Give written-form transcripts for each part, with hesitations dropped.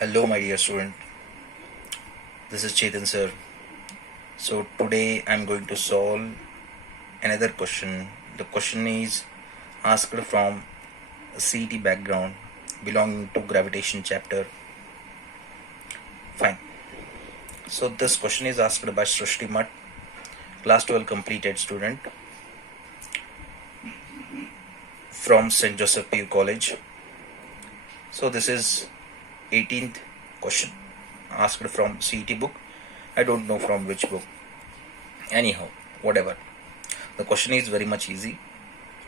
Hello, my dear student. This is Chetan sir. So today I'm going to solve another question. The question is asked from a CET background belonging to gravitation chapter. Fine. So this question is asked by Srishti Math, class 12 completed student from St. Joseph PU College. So this is 18th question asked from CET book. I don't know from which book. Anyhow, whatever. The question is very much easy.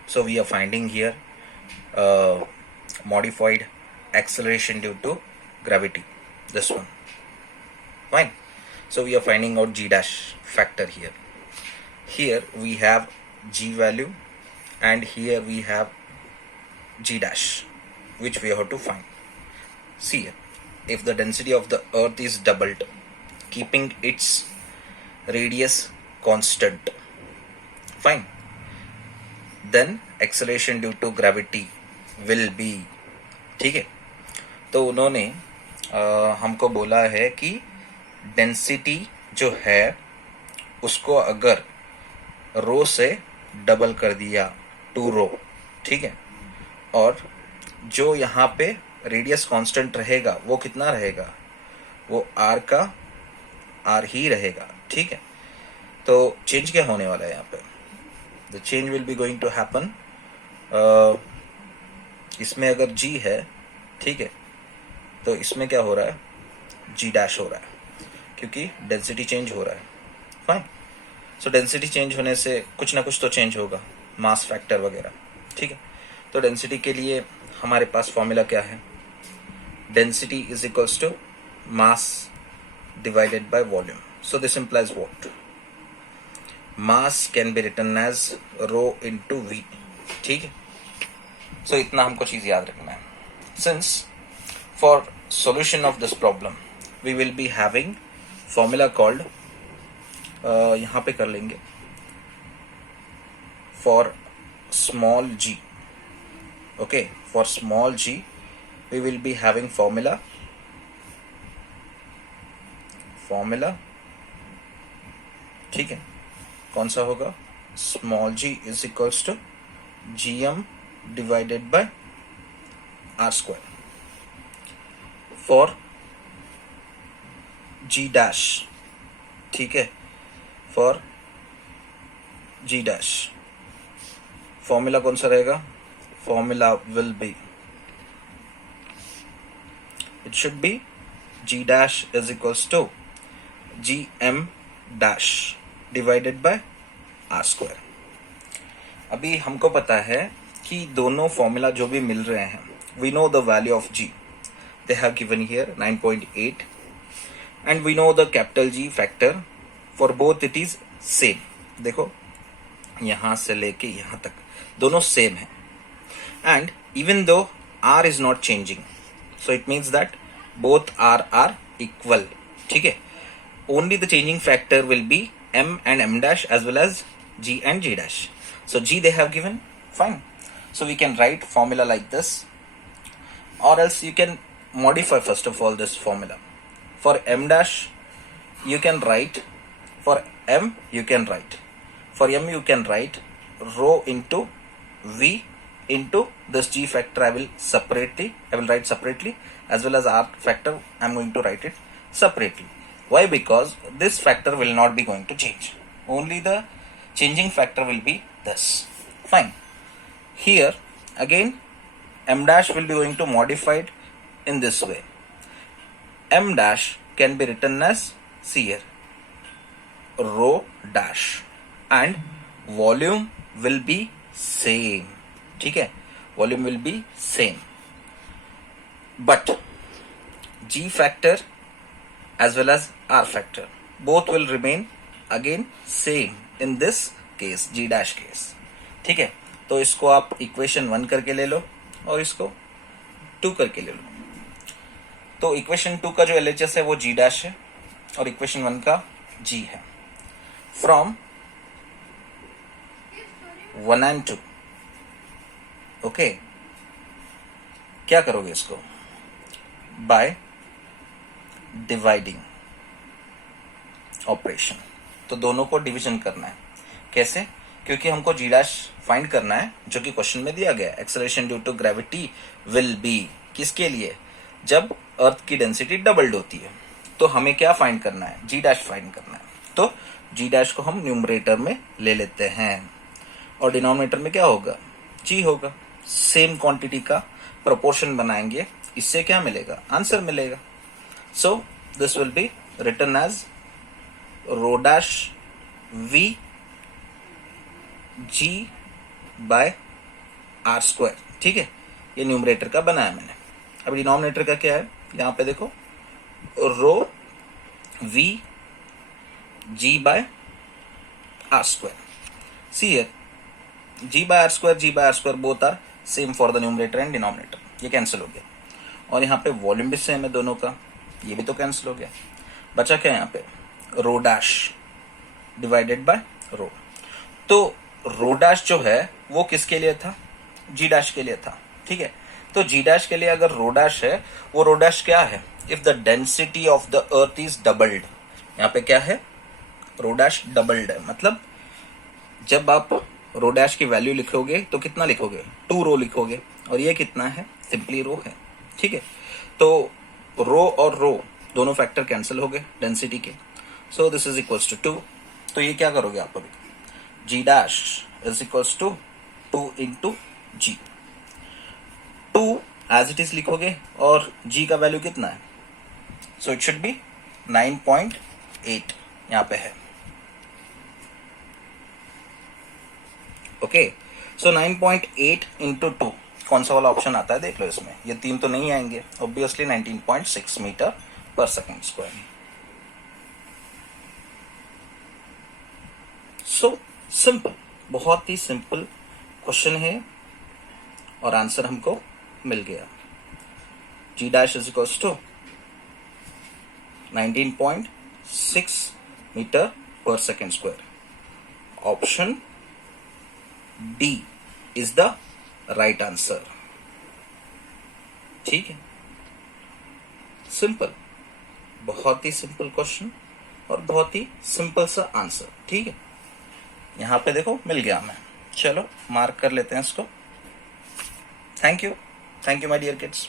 So we are finding here modified acceleration due to gravity. This one. Fine. So we are finding out g dash factor here. Here we have g value and here we have g dash, which we have to find. See here, if the density of the earth is doubled, keeping its radius constant, fine, then acceleration due to gravity will be. ठीक है, तो उन्होंने हमको बोला है कि density जो है उसको अगर रो से डबल कर दिया 2 रो, ठीक है, और जो यहाँ पे रेडियस कांस्टेंट रहेगा वो कितना रहेगा, वो आर का आर ही रहेगा. ठीक है, तो चेंज क्या होने वाला है यहाँ पे, the change will be going to happen. इसमें अगर जी है, ठीक है, तो इसमें क्या हो रहा है, जी डैश हो रहा है क्योंकि डेंसिटी चेंज हो रहा है. फाइन. सो डेंसिटी चेंज होने से कुछ ना कुछ तो चेंज होगा, मास फैक्टर वगैरह. ठीक है, तो डेंसिटी के लिए हमारे पास फॉर्मूला क्या है, density is equals to mass divided by volume. So this implies what? Mass can be written as rho into V. ठीक है, so इतना हमको चीज याद रखना है. Since for solution of this problem we will be having formula called यहाँ पे कर लेंगे for small g. Okay, for small g we will be having formula ठीक है, कौन सा होगा, small G is equals to G M divided by R square. For G dash, ठीक है, फॉर जी डैश फॉर्मूला कौन सा रहेगा, formula will be, it should be G dash is equals to G M dash divided by R square. अभी हमको पता है कि दोनों फॉर्मूला जो भी मिल रहे हैं, we know the value of G, they have given here 9.8 and we know the capital G factor for both, it is same. देखो यहां से लेके यहां तक दोनों सेम है, and even though R is not changing, so it means that both are equal. ठीक है, only the changing factor will be m and m dash as well as g and g dash. So g they have given, fine. So we can write formula like this, or else you can modify first of all this formula. For m dash you can write, for m you can write, for m you can write rho into v into this g factor. I will write separately, as well as r factor I am going to write it separately. Why? Because this factor will not be going to change. Only the changing factor will be this. Fine. Here again m dash will be going to modified in this way. M dash can be written as, see here, rho dash, and volume will be same. ठीक है, volume will be same, but g factor as well as r factor both will remain again same in this case, g dash case. ठीक है, तो इसको आप equation 1 करके ले लो और इसको 2 करके ले लो. तो इक्वेशन 2 का जो LHS है वो g dash है और इक्वेशन 1 का g है. फ्रॉम 1 and 2, ओके, क्या करोगे इसको, बाय डिवाइडिंग ऑपरेशन। तो दोनों को डिवीजन करना है। कैसे? क्योंकि हमको जी डैश फाइंड करना है जो कि क्वेश्चन में दिया गया है। Acceleration due to gravity will be, किसके लिए? जब अर्थ की डेंसिटी डबल्ड होती है। तो हमें क्या फाइंड करना है? जी डैश फाइंड करना है। तो जी डैश को हम न्यूमरेटर में ले लेते हैं और डिनोमिनेटर में क्या होगा? जी होगा। सेम क्वांटिटी का प्रोपोर्शन बनाएंगे, इससे क्या मिलेगा? आंसर मिलेगा। So this will be written as rho dash V G by R square. ठीक है, ये न्यूमरेटर का बनाया मैंने। अब डिनोमिनेटर का क्या है? यहां पे देखो, rho V G by R square. See here, G by R square both are same for the numerator and denominator. ये कैंसिल हो गया। और यहाँ पे वॉल्यूम भी सेम है दोनों का, ये भी तो कैंसिल हो गया। बचा क्या यहाँ पे? रो डैश डिवाइडेड बाय रो। तो रो डैश जो है वो किसके लिए था? जी डैश के लिए था। ठीक है, तो जी डैश के लिए अगर रो डैश है, वो रो डैश क्या है? If the density of the earth is doubled. यहाँ पे क्या है? रो डैश डबल्ड है, मतलब जब आप रो डैश की वैल्यू लिखोगे तो कितना लिखोगे? 2 रो लिखोगे। और ये कितना है? सिंपली रो है। ठीक है, तो रो और रो दोनों फैक्टर कैंसिल हो गए डेंसिटी के। So this is equals to 2। तो ये क्या करोगे आप अभी? G dash is equals to 2 into G. 2 as it is लिखोगे और जी का वैल्यू कितना है? सो इट शुड बी 9.8 यहां पे है। ओके, सो 9.8 इंटू 2 कौन सा वाला ऑप्शन आता है देख लो इसमें। ये 3 तो नहीं आएंगे ऑब्वियसली। 19.6 मीटर पर सेकेंड स्क्वायर। सो सिंपल, बहुत ही सिंपल क्वेश्चन है और आंसर हमको मिल गया। G dash is equals to 19.6 metre पर second square. Option D is the right answer. ठीक है, सिंपल, बहुत ही सिंपल क्वेश्चन और बहुत ही सिंपल सा आंसर। ठीक है, यहां पे देखो मिल गया हमें। चलो मार्क कर लेते हैं इसको। Thank you my dear kids.